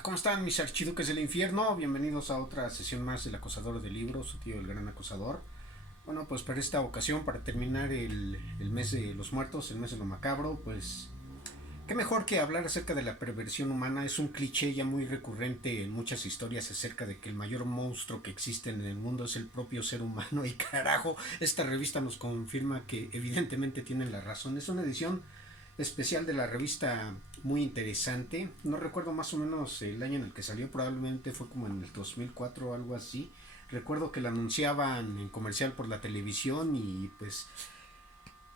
¿Cómo están mis archiduques del infierno? Bienvenidos a otra sesión más del Acosador de Libros, su tío el gran acosador. Bueno, pues para esta ocasión, para terminar el mes de los muertos, el mes de lo macabro, pues qué mejor que hablar acerca de la perversión humana. Es un cliché ya muy recurrente en muchas historias acerca de que el mayor monstruo que existe en el mundo es el propio ser humano. Y carajo, esta revista nos confirma que evidentemente tienen la razón. Es una edición especial de la revista muy interesante. No recuerdo más o menos el año en el que salió, probablemente fue como en el 2004 o algo así. Recuerdo que la anunciaban en comercial por la televisión y pues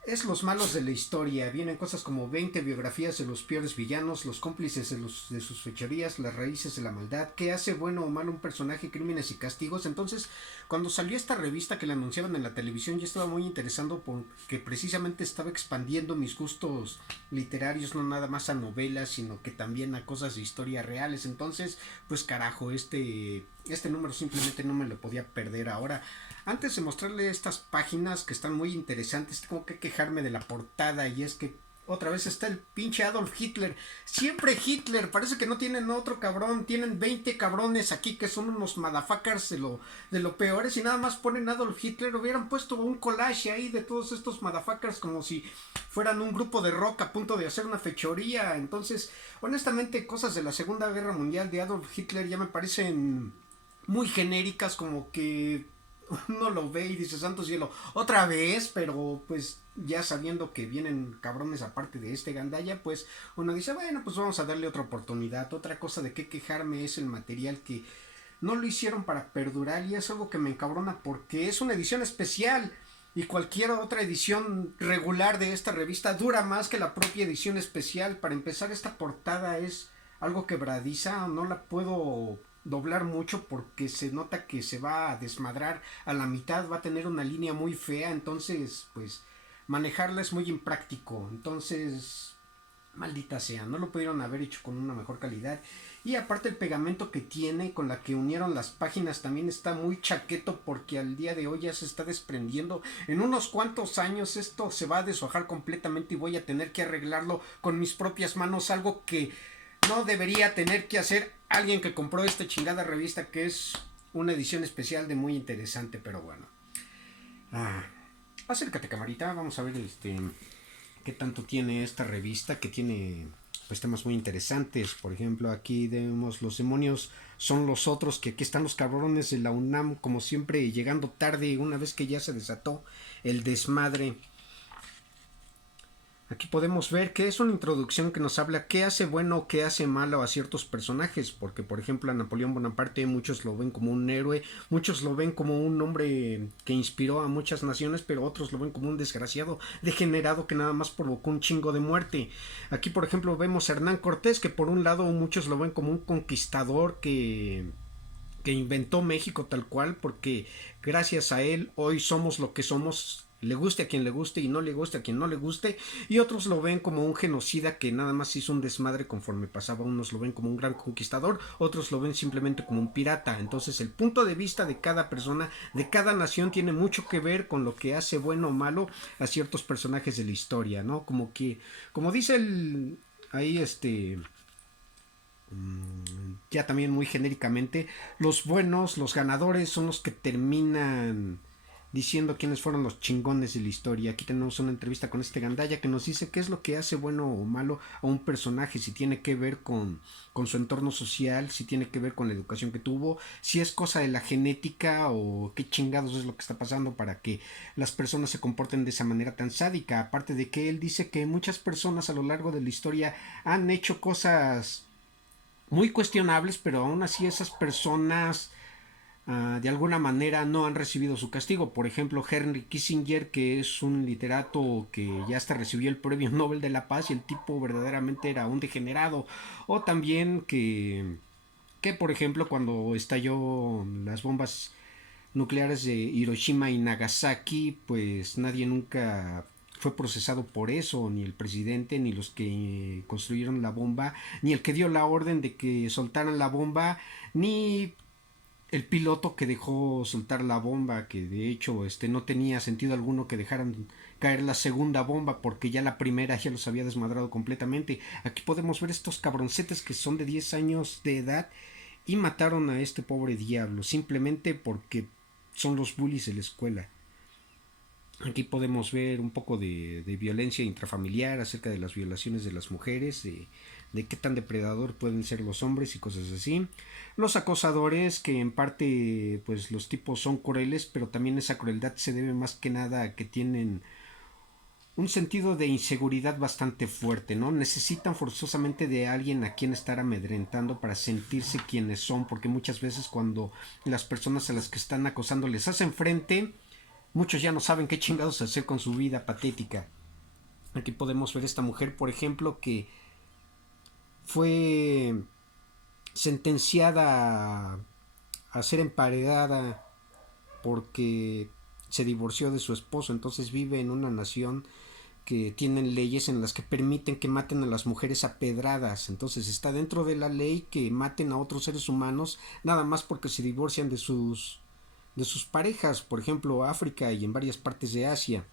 es los malos de la historia. Vienen cosas como 20 biografías de los peores villanos, los cómplices de sus fechorías, las raíces de la maldad, qué hace bueno o malo un personaje, crímenes y castigos. Entonces, cuando salió esta revista que la anunciaban en la televisión, yo estaba muy interesado porque precisamente estaba expandiendo mis gustos literarios, no nada más a novelas, sino que también a cosas de historia reales. Entonces, pues carajo, este número simplemente no me lo podía perder. Ahora, antes de mostrarle estas páginas que están muy interesantes, tengo que quejarme de la portada y es que otra vez está el pinche Adolf Hitler. Siempre Hitler, parece que no tienen otro cabrón, tienen 20 cabrones aquí que son unos motherfuckers de lo peores y nada más ponen Adolf Hitler. Hubieran puesto un collage ahí de todos estos motherfuckers como si fueran un grupo de rock a punto de hacer una fechoría. Entonces, honestamente, cosas de la Segunda Guerra Mundial de Adolf Hitler ya me parecen muy genéricas, como que uno lo ve y dice santo cielo, otra vez, pero pues ya sabiendo que vienen cabrones aparte de este gandalla, pues uno dice, bueno, pues vamos a darle otra oportunidad. Otra cosa de qué quejarme es el material que no lo hicieron para perdurar y es algo que me encabrona porque es una edición especial y cualquier otra edición regular de esta revista dura más que la propia edición especial. Para empezar, esta portada es algo quebradiza, no la puedo doblar mucho porque se nota que se va a desmadrar a la mitad, va a tener una línea muy fea, entonces pues manejarla es muy impráctico. Entonces, maldita sea, no lo pudieron haber hecho con una mejor calidad. Y aparte el pegamento que tiene con la que unieron las páginas también está muy chaqueto porque al día de hoy ya se está desprendiendo. En unos cuantos años esto se va a deshojar completamente y voy a tener que arreglarlo con mis propias manos, algo que no debería tener que hacer alguien que compró esta chingada revista, que es una edición especial de muy interesante, pero bueno. Ah, acércate, camarita, vamos a ver qué tanto tiene esta revista, que tiene pues temas muy interesantes. Por ejemplo, aquí vemos los demonios son los otros, que aquí están los cabrones de la UNAM, como siempre, llegando tarde una vez que ya se desató el desmadre. Aquí podemos ver que es una introducción que nos habla qué hace bueno o qué hace malo a ciertos personajes, porque por ejemplo a Napoleón Bonaparte muchos lo ven como un héroe, muchos lo ven como un hombre que inspiró a muchas naciones, pero otros lo ven como un desgraciado degenerado que nada más provocó un chingo de muerte. Aquí por ejemplo vemos a Hernán Cortés, que por un lado muchos lo ven como un conquistador que inventó México tal cual, porque gracias a él hoy somos lo que somos, le guste a quien le guste y no le guste a quien no le guste, y otros lo ven como un genocida que nada más hizo un desmadre conforme pasaba. Unos lo ven como un gran conquistador, otros lo ven simplemente como un pirata. Entonces el punto de vista de cada persona, de cada nación, tiene mucho que ver con lo que hace bueno o malo a ciertos personajes de la historia, ¿no? Como que, como dice ahí ya también muy genéricamente, los buenos, los ganadores son los que terminan diciendo quiénes fueron los chingones de la historia. Aquí tenemos una entrevista con este Gandaya que nos dice qué es lo que hace bueno o malo a un personaje, si tiene que ver con su entorno social, si tiene que ver con la educación que tuvo, si es cosa de la genética o qué chingados es lo que está pasando para que las personas se comporten de esa manera tan sádica. Aparte de que él dice que muchas personas a lo largo de la historia han hecho cosas muy cuestionables, pero aún así esas personas de alguna manera no han recibido su castigo. Por ejemplo, Henry Kissinger, que es un literato que ya hasta recibió el premio Nobel de la Paz y el tipo verdaderamente era un degenerado. O también que por ejemplo, cuando estalló las bombas nucleares de Hiroshima y Nagasaki, pues nadie nunca fue procesado por eso, ni el presidente, ni los que construyeron la bomba, ni el que dio la orden de que soltaran la bomba, ni el piloto que dejó soltar la bomba, que de hecho no tenía sentido alguno que dejaran caer la segunda bomba porque ya la primera ya los había desmadrado completamente. Aquí podemos ver estos cabroncetes que son de 10 años de edad y mataron a este pobre diablo simplemente porque son los bullies de la escuela. Aquí podemos ver un poco de violencia intrafamiliar acerca de las violaciones de las mujeres, de qué tan depredador pueden ser los hombres y cosas así. Los acosadores, que en parte pues los tipos son crueles, pero también esa crueldad se debe más que nada a que tienen un sentido de inseguridad bastante fuerte, ¿no? Necesitan forzosamente de alguien a quien estar amedrentando para sentirse quienes son, porque muchas veces cuando las personas a las que están acosando les hacen frente, muchos ya no saben qué chingados hacer con su vida patética. Aquí podemos ver esta mujer, por ejemplo, que fue sentenciada a ser emparedada porque se divorció de su esposo. Entonces vive en una nación que tienen leyes en las que permiten que maten a las mujeres a pedradas. Entonces está dentro de la ley que maten a otros seres humanos nada más porque se divorcian de sus parejas, por ejemplo África y en varias partes de Asia.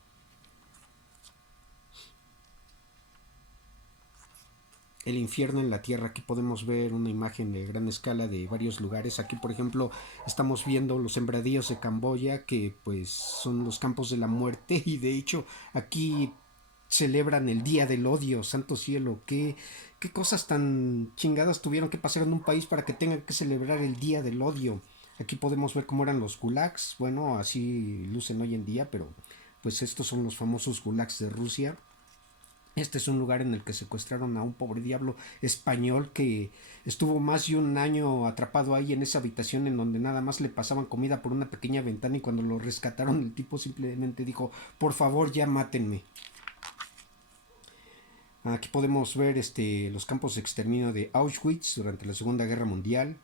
El infierno en la tierra, aquí podemos ver una imagen de gran escala de varios lugares. Aquí por ejemplo estamos viendo los sembradíos de Camboya, que pues son los campos de la muerte, y de hecho aquí celebran el día del odio. Santo cielo, qué cosas tan chingadas tuvieron que pasar en un país para que tengan que celebrar el día del odio. Aquí podemos ver cómo eran los gulags. Bueno, así lucen hoy en día, pero pues estos son los famosos gulags de Rusia. Este es un lugar en el que secuestraron a un pobre diablo español que estuvo más de un año atrapado ahí en esa habitación en donde nada más le pasaban comida por una pequeña ventana, y cuando lo rescataron el tipo simplemente dijo: por favor, ya mátenme. Aquí podemos ver los campos de exterminio de Auschwitz durante la Segunda Guerra Mundial.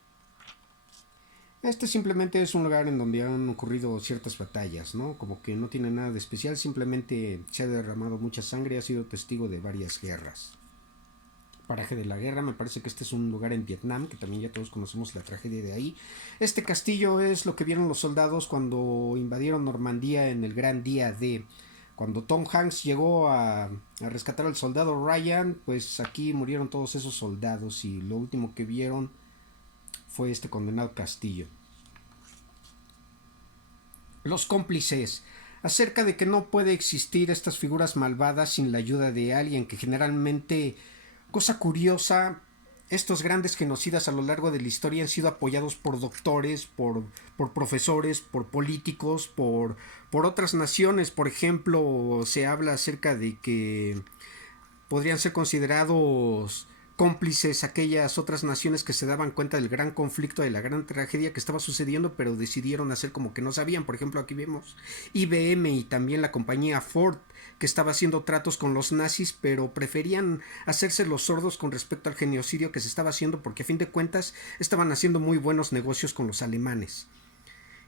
Este simplemente es un lugar en donde han ocurrido ciertas batallas, ¿no? Como que no tiene nada de especial, simplemente se ha derramado mucha sangre y ha sido testigo de varias guerras. Paraje de la guerra, me parece que este es un lugar en Vietnam, que también ya todos conocemos la tragedia de ahí. Este castillo es lo que vieron los soldados cuando invadieron Normandía en el gran día D. Cuando Tom Hanks llegó a rescatar al soldado Ryan, pues aquí murieron todos esos soldados y lo último que vieron fue este condenado castillo. Los cómplices. Acerca de que no puede existir estas figuras malvadas sin la ayuda de alguien, que generalmente, cosa curiosa, estos grandes genocidas a lo largo de la historia han sido apoyados por doctores, por profesores, por políticos, por otras naciones. Por ejemplo, se habla acerca de que podrían ser considerados cómplices aquellas otras naciones que se daban cuenta del gran conflicto, de la gran tragedia que estaba sucediendo, pero decidieron hacer como que no sabían. Por ejemplo, aquí vemos IBM y también la compañía Ford, que estaba haciendo tratos con los nazis, pero preferían hacerse los sordos con respecto al genocidio que se estaba haciendo, porque a fin de cuentas estaban haciendo muy buenos negocios con los alemanes.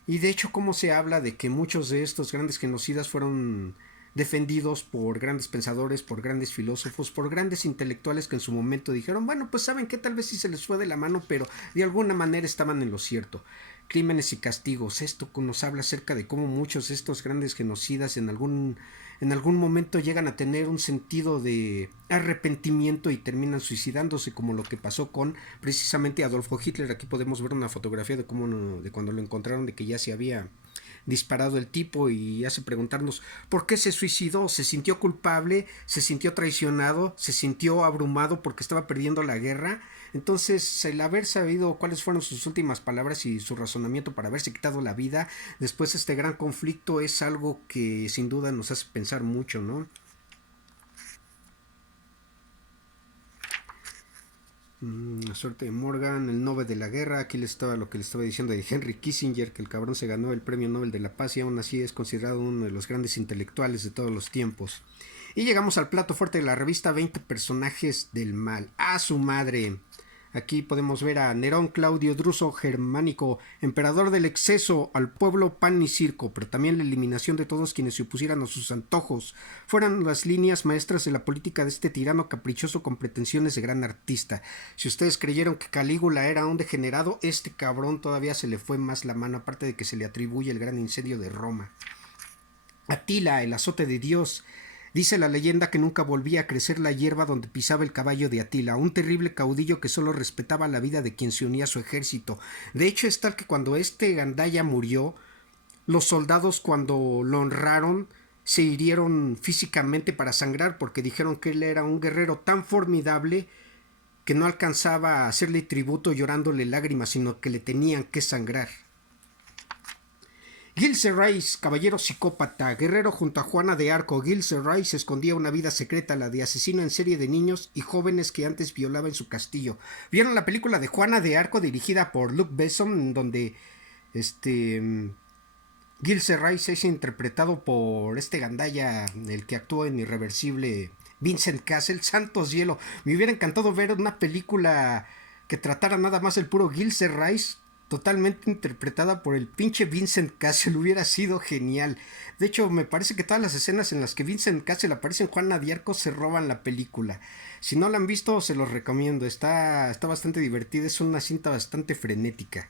Y de hecho, como se habla de que muchos de estos grandes genocidas fueron defendidos por grandes pensadores, por grandes filósofos, por grandes intelectuales que en su momento dijeron: bueno, pues saben que tal vez sí se les fue de la mano, pero de alguna manera estaban en lo cierto. Crímenes y castigos. Esto nos habla acerca de cómo muchos de estos grandes genocidas en algún momento llegan a tener un sentido de arrepentimiento y terminan suicidándose, como lo que pasó con precisamente Adolfo Hitler. Aquí podemos ver una fotografía de cuando lo encontraron, de que ya se había disparado el tipo, y hace preguntarnos por qué se suicidó. Se sintió culpable, se sintió traicionado, se sintió abrumado porque estaba perdiendo la guerra. Entonces, el haber sabido cuáles fueron sus últimas palabras y su razonamiento para haberse quitado la vida después de este gran conflicto es algo que sin duda nos hace pensar mucho, ¿no? La suerte de Morgan, el Nobel de la Guerra. Aquí lo que le estaba diciendo de Henry Kissinger, que el cabrón se ganó el premio Nobel de la Paz y aún así es considerado uno de los grandes intelectuales de todos los tiempos. Y llegamos al plato fuerte de la revista: 20 personajes del mal. ¡A su madre! Aquí podemos ver a Nerón Claudio Druso Germánico, emperador del exceso, al pueblo pan y circo, pero también la eliminación de todos quienes se opusieran a sus antojos. Fueron las líneas maestras de la política de este tirano caprichoso con pretensiones de gran artista. Si ustedes creyeron que Calígula era un degenerado, este cabrón todavía se le fue más la mano, aparte de que se le atribuye el gran incendio de Roma. Atila, el azote de Dios. Dice la leyenda que nunca volvía a crecer la hierba donde pisaba el caballo de Atila, un terrible caudillo que solo respetaba la vida de quien se unía a su ejército. De hecho, es tal que cuando este Gandaya murió, los soldados, cuando lo honraron, se hirieron físicamente para sangrar porque dijeron que él era un guerrero tan formidable que no alcanzaba a hacerle tributo llorándole lágrimas, sino que le tenían que sangrar. Gilles Rais, caballero psicópata, guerrero junto a Juana de Arco. Gilles Rais escondía una vida secreta, la de asesino en serie de niños y jóvenes que antes violaba en su castillo. ¿Vieron la película de Juana de Arco dirigida por Luc Besson, donde Gilles Rais es interpretado por este gandaya, el que actuó en Irreversible, Vincent Cassel? Santos hielo. Me hubiera encantado ver una película que tratara nada más el puro Gilles Rais, totalmente interpretada por el pinche Vincent Cassel. Hubiera sido genial. De hecho, me parece que todas las escenas en las que Vincent Cassel aparece en Juana de Arco se roban la película. Si no la han visto, se los recomiendo. Está bastante divertida, es una cinta bastante frenética.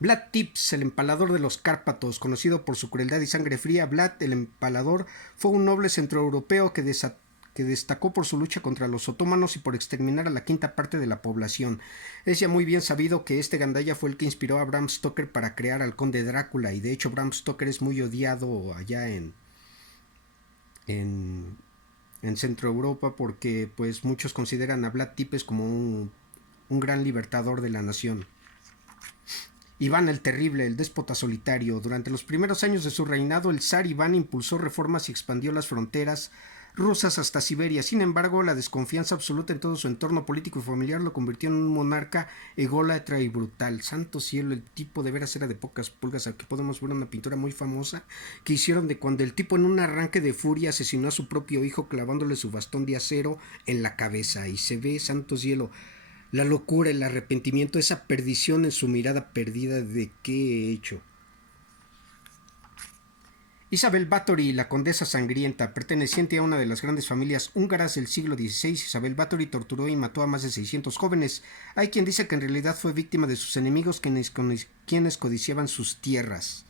Vlad Tepes, el empalador de los Cárpatos, conocido por su crueldad y sangre fría. Vlad el empalador fue un noble centroeuropeo que destacó por su lucha contra los otomanos y por exterminar a la quinta parte de la población. Es ya muy bien sabido que este gandaya fue el que inspiró a Bram Stoker para crear al conde Drácula, y de hecho Bram Stoker es muy odiado allá en, en Centro Europa porque pues muchos consideran a Vlad Tepes como un gran libertador de la nación. Iván el Terrible, el déspota solitario. Durante los primeros años de su reinado, el zar Iván impulsó reformas y expandió las fronteras rusas hasta Siberia. Sin embargo, la desconfianza absoluta en todo su entorno político y familiar lo convirtió en un monarca ególatra y brutal. Santo cielo, el tipo de veras era de pocas pulgas. Aquí podemos ver una pintura muy famosa que hicieron de cuando el tipo en un arranque de furia asesinó a su propio hijo clavándole su bastón de acero en la cabeza. Y se ve, santo cielo, la locura, el arrepentimiento, esa perdición en su mirada perdida de qué he hecho. Isabel Báthory, la condesa sangrienta, perteneciente a una de las grandes familias húngaras del siglo XVI, Isabel Báthory torturó y mató a más de 600 jóvenes. Hay quien dice que en realidad fue víctima de sus enemigos quienes codiciaban sus tierras.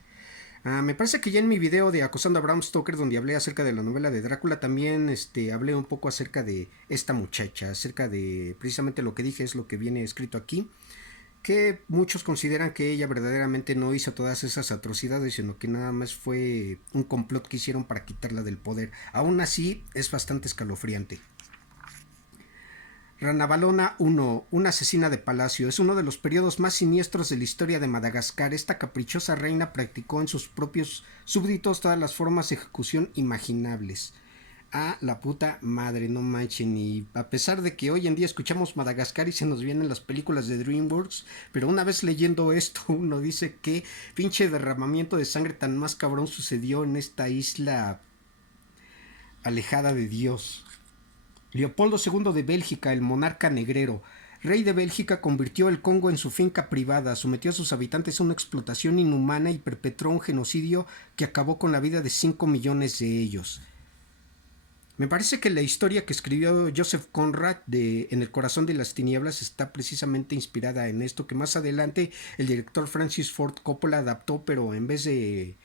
Me parece que ya en mi video de Acosando a Bram Stoker, donde hablé acerca de la novela de Drácula, también hablé un poco acerca de esta muchacha, acerca de precisamente lo que dije es lo que viene escrito aquí, que muchos consideran que ella verdaderamente no hizo todas esas atrocidades, sino que nada más fue un complot que hicieron para quitarla del poder. Aún así, es bastante escalofriante. Ranavalona I, una asesina de palacio, es uno de los periodos más siniestros de la historia de Madagascar. Esta caprichosa reina practicó en sus propios súbditos todas las formas de ejecución imaginables. A la puta madre, no manchen. Y a pesar de que hoy en día escuchamos Madagascar y se nos vienen las películas de DreamWorks, pero una vez leyendo esto uno dice que pinche derramamiento de sangre tan más cabrón sucedió en esta isla alejada de Dios. Leopoldo II de Bélgica, el monarca negrero, rey de Bélgica, convirtió el Congo en su finca privada, sometió a sus habitantes a una explotación inhumana y perpetró un genocidio que acabó con la vida de 5 millones de ellos. Me parece que la historia que escribió Joseph Conrad de En el corazón de las tinieblas está precisamente inspirada en esto, que más adelante el director Francis Ford Coppola adaptó, pero en vez de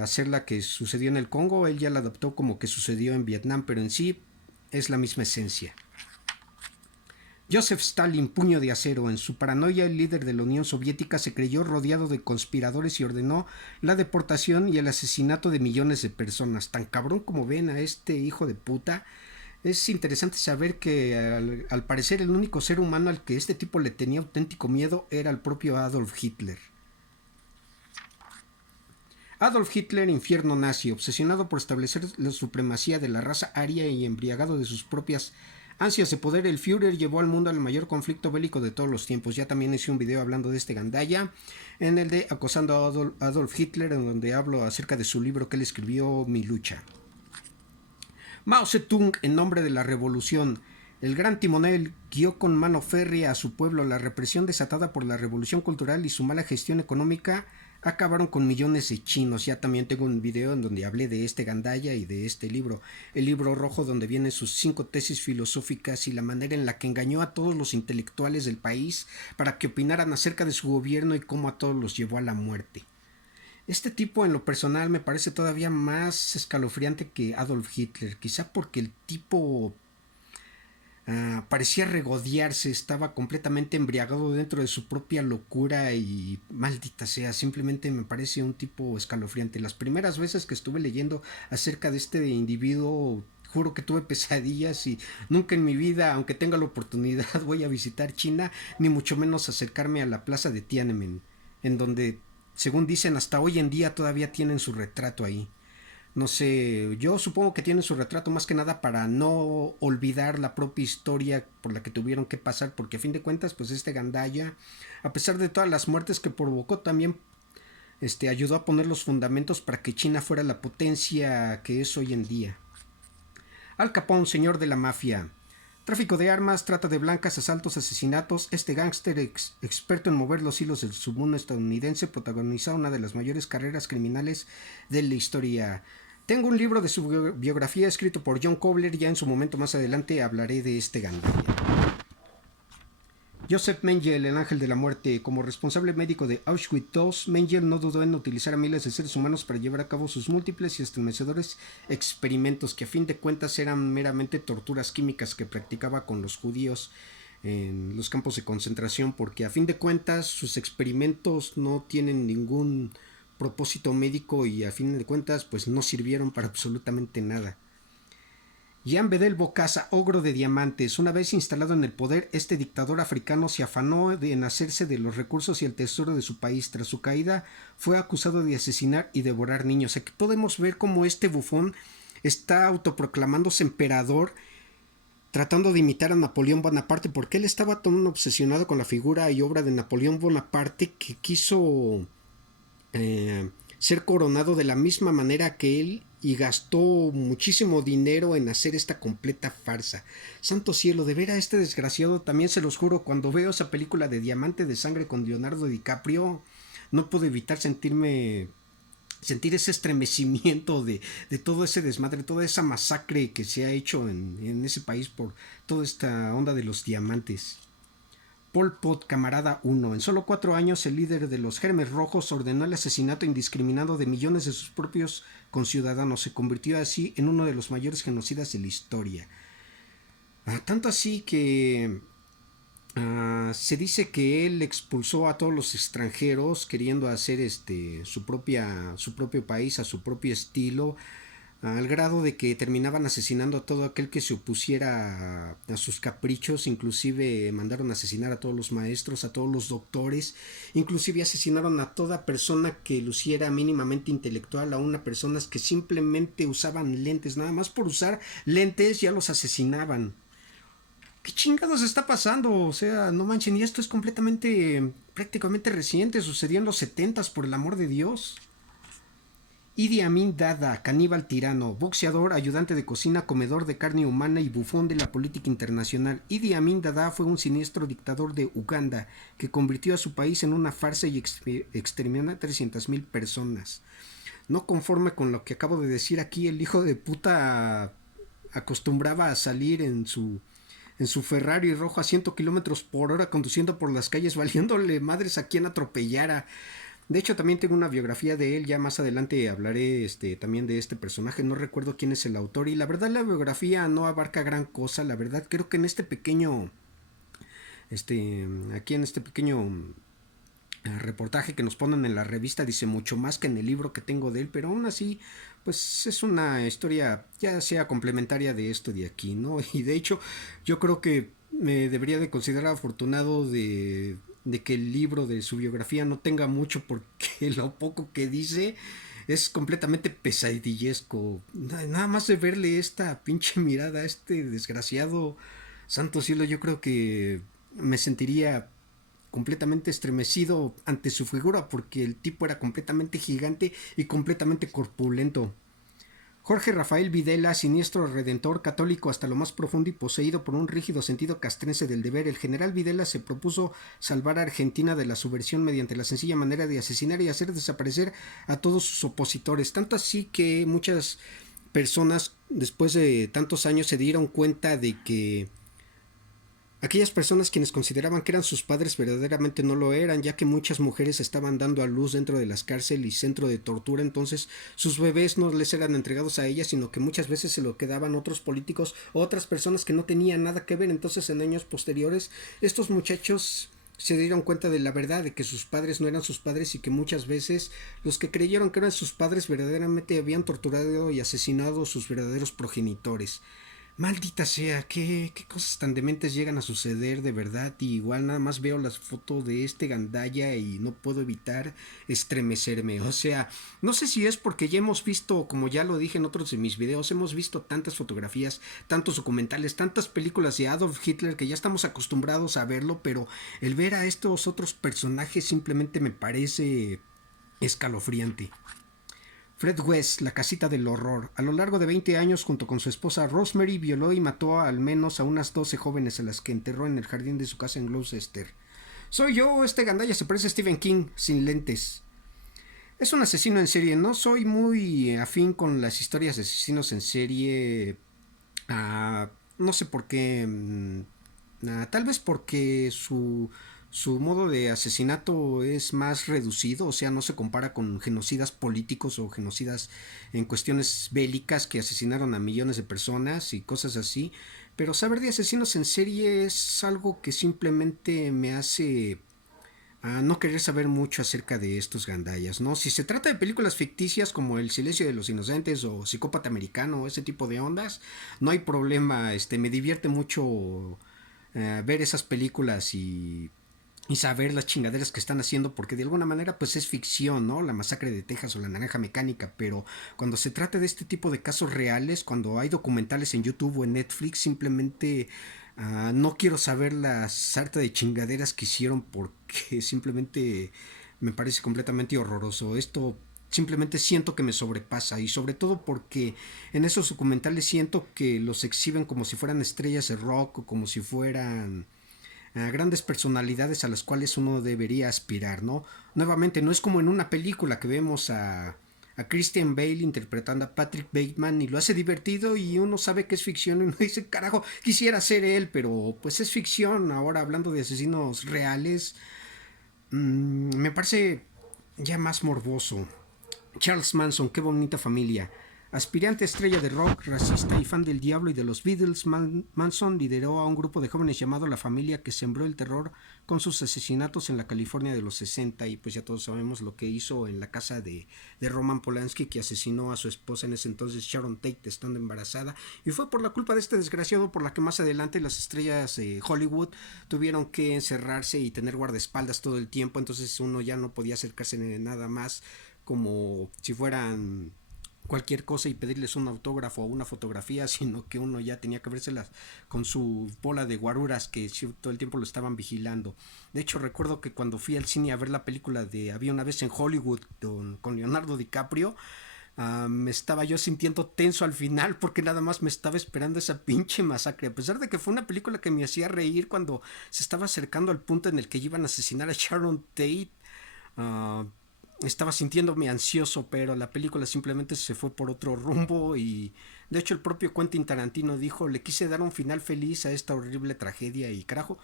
hacer la que sucedió en el Congo, él ya la adaptó como que sucedió en Vietnam, pero en sí es la misma esencia. Joseph Stalin, puño de acero, en su paranoia el líder de la Unión Soviética se creyó rodeado de conspiradores y ordenó la deportación y el asesinato de millones de personas. Tan cabrón como ven a este hijo de puta. Es interesante saber que al parecer el único ser humano al que este tipo le tenía auténtico miedo era el propio Adolf Hitler. Adolf Hitler, infierno nazi, obsesionado por establecer la supremacía de la raza aria y embriagado de sus propias ansias de poder, el Führer llevó al mundo al mayor conflicto bélico de todos los tiempos. Ya también hice un video hablando de este gandaya, en el de Acosando a Adolf Hitler, en donde hablo acerca de su libro que él escribió, Mi lucha. Mao Zedong, en nombre de la revolución. El gran timonel guió con mano férrea a su pueblo. La represión desatada por la revolución cultural y su mala gestión económica acabaron con millones de chinos. Ya también tengo un video en donde hablé de este gandaya y de este libro, el libro rojo, donde vienen sus 5 tesis filosóficas y la manera en la que engañó a todos los intelectuales del país para que opinaran acerca de su gobierno y cómo a todos los llevó a la muerte. Este tipo en lo personal me parece todavía más escalofriante que Adolf Hitler, quizá porque el tipo parecía regodearse, estaba completamente embriagado dentro de su propia locura y maldita sea, simplemente me parece un tipo escalofriante. Las primeras veces que estuve leyendo acerca de este individuo, juro que tuve pesadillas y nunca en mi vida, aunque tenga la oportunidad, voy a visitar China, ni mucho menos acercarme a la plaza de Tiananmen, en donde, según dicen, hasta hoy en día todavía tienen su retrato ahí. No sé, yo supongo que tienen su retrato más que nada para no olvidar la propia historia por la que tuvieron que pasar, porque a fin de cuentas, pues este Gandaya, a pesar de todas las muertes que provocó, también ayudó a poner los fundamentos para que China fuera la potencia que es hoy en día. Al Capone, señor de la mafia. Tráfico de armas, trata de blancas, asaltos, asesinatos. Este gángster experto en mover los hilos del submundo estadounidense protagonizó una de las mayores carreras criminales de la historia. Tengo un libro de su biografía escrito por John Kobler, ya en su momento más adelante hablaré de este Gandaya. Joseph Mengele, el ángel de la muerte. Como responsable médico de Auschwitz II, Mengele no dudó en utilizar a miles de seres humanos para llevar a cabo sus múltiples y estremecedores experimentos, que a fin de cuentas eran meramente torturas químicas que practicaba con los judíos en los campos de concentración, porque a fin de cuentas sus experimentos no tienen ningún propósito médico y a fin de cuentas pues no sirvieron para absolutamente nada. Jean Bedel Bokassa, ogro de diamantes. Una vez instalado en el poder, este dictador africano se afanó en hacerse de los recursos y el tesoro de su país. Tras su caída, fue acusado de asesinar y devorar niños. Aquí podemos ver cómo este bufón está autoproclamándose emperador, tratando de imitar a Napoleón Bonaparte, porque él estaba tan obsesionado con la figura y obra de Napoleón Bonaparte que quiso ser coronado de la misma manera que él y gastó muchísimo dinero en hacer esta completa farsa. Santo cielo, de ver a este desgraciado, también se los juro, cuando veo esa película de Diamante de Sangre con Leonardo DiCaprio, no puedo evitar sentir ese estremecimiento de todo ese desmadre, toda esa masacre que se ha hecho en ese país por toda esta onda de los diamantes. Pol Pot, camarada 1. En solo 4 años, el líder de los Germes Rojos ordenó el asesinato indiscriminado de millones de sus propios conciudadanos. Se convirtió así en uno de los mayores genocidas de la historia. Tanto así que se dice que él expulsó a todos los extranjeros queriendo hacer su propio país a su propio estilo, al grado de que terminaban asesinando a todo aquel que se opusiera a sus caprichos. Inclusive mandaron a asesinar a todos los maestros, a todos los doctores, inclusive asesinaron a toda persona que luciera mínimamente intelectual, a unas personas que simplemente usaban lentes. Nada más por usar lentes ya los asesinaban. ¿Qué chingados está pasando? O sea, no manchen, y esto es prácticamente reciente, sucedió en los 70s, por el amor de Dios. Idi Amin Dada, caníbal tirano, boxeador, ayudante de cocina, comedor de carne humana y bufón de la política internacional. Idi Amin Dada fue un siniestro dictador de Uganda que convirtió a su país en una farsa y exterminó a 300,000 personas. No conforme con lo que acabo de decir aquí, el hijo de puta acostumbraba a salir en su Ferrari rojo a 100 kilómetros por hora conduciendo por las calles, valiéndole madres a quien atropellara. De hecho, también tengo una biografía de él, ya más adelante hablaré también de este personaje, no recuerdo quién es el autor, y la verdad la biografía no abarca gran cosa. La verdad creo que en aquí en este pequeño reportaje que nos ponen en la revista dice mucho más que en el libro que tengo de él, pero aún así pues es una historia ya sea complementaria de esto de aquí, ¿no? Y de hecho yo creo que me debería de considerar afortunado de que el libro de su biografía no tenga mucho, porque lo poco que dice es completamente pesadillesco. Nada más de verle esta pinche mirada a este desgraciado, santo cielo, yo creo que me sentiría completamente estremecido ante su figura, porque el tipo era completamente gigante y completamente corpulento. Jorge Rafael Videla, siniestro redentor, católico hasta lo más profundo y poseído por un rígido sentido castrense del deber, el general Videla se propuso salvar a Argentina de la subversión mediante la sencilla manera de asesinar y hacer desaparecer a todos sus opositores, tanto así que muchas personas después de tantos años se dieron cuenta de que Aquellas personas quienes consideraban que eran sus padres verdaderamente no lo eran, ya que muchas mujeres estaban dando a luz dentro de las cárceles y centro de tortura, entonces sus bebés no les eran entregados a ellas, sino que muchas veces se lo quedaban otros políticos o otras personas que no tenían nada que ver. Entonces en años posteriores estos muchachos se dieron cuenta de la verdad, de que sus padres no eran sus padres y que muchas veces los que creyeron que eran sus padres verdaderamente habían torturado y asesinado a sus verdaderos progenitores. Maldita sea, qué cosas tan dementes llegan a suceder de verdad. Y igual nada más veo las fotos de este gandalla y no puedo evitar estremecerme. O sea, no sé si es porque ya hemos visto, como ya lo dije en otros de mis videos, hemos visto tantas fotografías, tantos documentales, tantas películas de Adolf Hitler que ya estamos acostumbrados a verlo, pero el ver a estos otros personajes simplemente me parece escalofriante. Fred West, La casita del horror. A lo largo de 20 años, junto con su esposa Rosemary, violó y mató al menos a unas 12 jóvenes a las que enterró en el jardín de su casa en Gloucester. Soy yo, este gandalla se parece a Stephen King, sin lentes. Es un asesino en serie. No soy muy afín con las historias de asesinos en serie. No sé por qué. Tal vez porque su modo de asesinato es más reducido, o sea, no se compara con genocidas políticos o genocidas en cuestiones bélicas que asesinaron a millones de personas y cosas así. Pero saber de asesinos en serie es algo que simplemente me hace a no querer saber mucho acerca de estos gandallas, ¿no? Si se trata de películas ficticias como El silencio de los inocentes o Psicópata americano o ese tipo de ondas, no hay problema, me divierte mucho ver esas películas y saber las chingaderas que están haciendo, porque de alguna manera pues es ficción, ¿no? La masacre de Texas o la naranja mecánica, pero cuando se trata de este tipo de casos reales, cuando hay documentales en YouTube o en Netflix, simplemente no quiero saber la sarta de chingaderas que hicieron porque simplemente me parece completamente horroroso. Esto simplemente siento que me sobrepasa y sobre todo porque en esos documentales siento que los exhiben como si fueran estrellas de rock o como si fueran grandes personalidades a las cuales uno debería aspirar, ¿no? Nuevamente, no es como en una película que vemos a Christian Bale interpretando a Patrick Bateman y lo hace divertido y uno sabe que es ficción y uno dice, carajo, quisiera ser él, pero pues es ficción. Ahora hablando de asesinos reales, me parece ya más morboso. Charles Manson, qué bonita familia. Aspirante estrella de rock, racista y fan del diablo y de los Beatles, Manson lideró a un grupo de jóvenes llamado La Familia que sembró el terror con sus asesinatos en la California de los 60 y pues ya todos sabemos lo que hizo en la casa de Roman Polanski, que asesinó a su esposa en ese entonces Sharon Tate estando embarazada, y fue por la culpa de este desgraciado por la que más adelante las estrellas de Hollywood tuvieron que encerrarse y tener guardaespaldas todo el tiempo. Entonces uno ya no podía acercarse nada más como si fueran cualquier cosa y pedirles un autógrafo o una fotografía, sino que uno ya tenía que vérselas con su bola de guaruras que todo el tiempo lo estaban vigilando. De hecho, recuerdo que cuando fui al cine a ver la película de Había una vez en Hollywood con Leonardo DiCaprio, me estaba yo sintiendo tenso al final porque nada más me estaba esperando esa pinche masacre. A pesar de que fue una película que me hacía reír cuando se estaba acercando al punto en el que iban a asesinar a Sharon Tate, uh, estaba sintiéndome ansioso, pero la película simplemente se fue por otro rumbo y de hecho el propio Quentin Tarantino dijo, le quise dar un final feliz a esta horrible tragedia y carajo,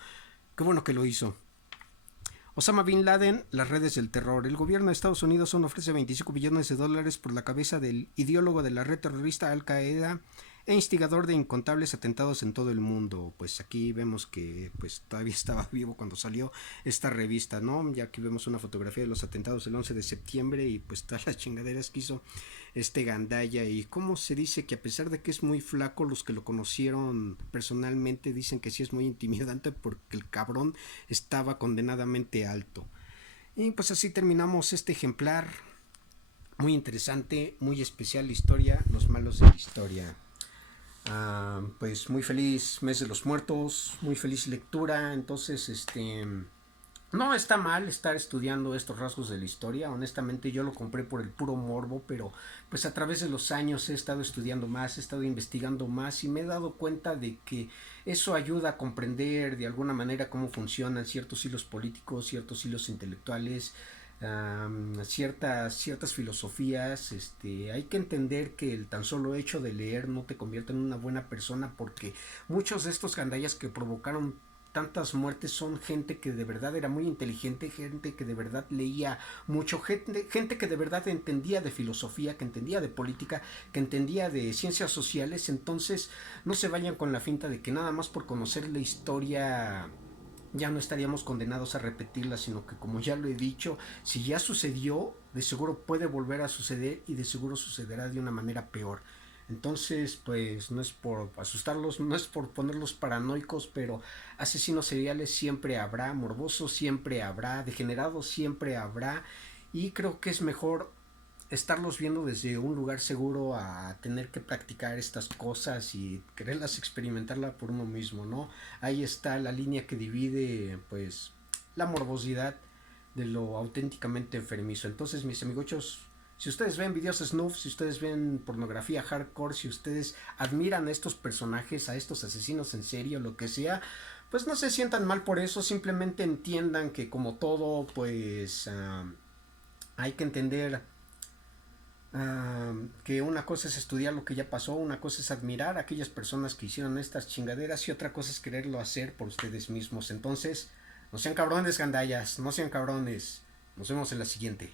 qué bueno que lo hizo. Osama Bin Laden, las redes del terror. El gobierno de Estados Unidos aún ofrece 25 billones de dólares por la cabeza del ideólogo de la red terrorista Al Qaeda e instigador de incontables atentados en todo el mundo. Pues aquí vemos que pues todavía estaba vivo cuando salió esta revista, ¿no? Ya aquí vemos una fotografía de los atentados del 11 de septiembre y pues todas las chingaderas que hizo este gandalla. Y cómo se dice que a pesar de que es muy flaco, los que lo conocieron personalmente dicen que sí es muy intimidante porque el cabrón estaba condenadamente alto. Y pues así terminamos este ejemplar. Muy interesante, muy especial la historia, los malos de la historia. Pues muy feliz mes de los muertos, muy feliz lectura. Entonces no está mal estar estudiando estos rasgos de la historia. Honestamente yo lo compré por el puro morbo, pero pues a través de los años he estado estudiando más, he estado investigando más y me he dado cuenta de que eso ayuda a comprender de alguna manera cómo funcionan ciertos hilos políticos, ciertos hilos intelectuales, ciertas filosofías. Hay que entender que el tan solo hecho de leer no te convierte en una buena persona, porque muchos de estos gandallas que provocaron tantas muertes son gente que de verdad era muy inteligente, gente que de verdad leía mucho, gente que de verdad entendía de filosofía, que entendía de política, que entendía de ciencias sociales. Entonces no se vayan con la finta de que nada más por conocer la historia ya no estaríamos condenados a repetirla, sino que, como ya lo he dicho, si ya sucedió, de seguro puede volver a suceder, y de seguro sucederá de una manera peor. Entonces, pues no es por asustarlos, no es por ponerlos paranoicos, pero asesinos seriales siempre habrá, morbosos siempre habrá, degenerados siempre habrá, y creo que es mejor estarlos viendo desde un lugar seguro a tener que practicar estas cosas y quererlas experimentarla por uno mismo, ¿no? Ahí está la línea que divide, pues, la morbosidad de lo auténticamente enfermizo. Entonces, mis amigochos, si ustedes ven videos snuff, si ustedes ven pornografía hardcore, si ustedes admiran a estos personajes, a estos asesinos en serie o lo que sea, pues no se sientan mal por eso, simplemente entiendan que, como todo, pues hay que entender que una cosa es estudiar lo que ya pasó, una cosa es admirar a aquellas personas que hicieron estas chingaderas, y otra cosa es quererlo hacer por ustedes mismos. Entonces, no sean cabrones, gandallas, no sean cabrones. Nos vemos en la siguiente.